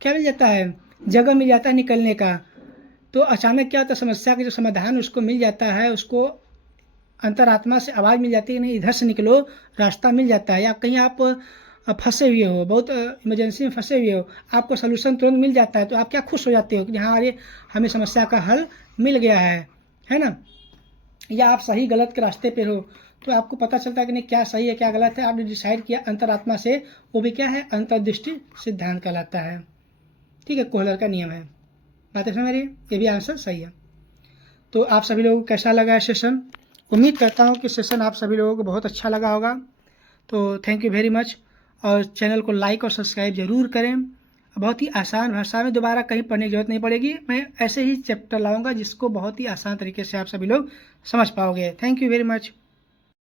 क्या मिल जाता है, जगह मिल जाता है निकलने का। तो अचानक क्या होता है, समस्या का जो समाधान उसको मिल जाता है, उसको अंतरात्मा से आवाज़ मिल जाती है कि नहीं इधर से निकलो, रास्ता मिल जाता है। या कहीं आप फंसे हुए हो, बहुत इमरजेंसी में फंसे हुए हो, आपको सलूशन तुरंत मिल जाता है, तो आप क्या खुश हो जाते हो कि हाँ अरे हमें समस्या का हल मिल गया है ना। या आप सही गलत के रास्ते पे हो, तो आपको पता चलता है कि नहीं क्या सही है क्या गलत है, आपने डिसाइड किया अंतरात्मा से, वो भी क्या है, अंतर्दृष्टि सिद्धांत कहलाता है। ठीक है, कोहलर का नियम है। बातें समझ रही है, ये भी आंसर सही है। तो आप सभी लोगों को कैसा लगा है सेशन, उम्मीद करता हूँ कि सेशन आप सभी लोगों को बहुत अच्छा लगा होगा। तो थैंक यू वेरी मच, और चैनल को लाइक और सब्सक्राइब ज़रूर करें। बहुत ही आसान भाषा में दोबारा कहीं पढ़ने की जरूरत नहीं पड़ेगी, मैं ऐसे ही चैप्टर लाऊंगा जिसको बहुत ही आसान तरीके से आप सभी लोग समझ पाओगे। Thank you very much.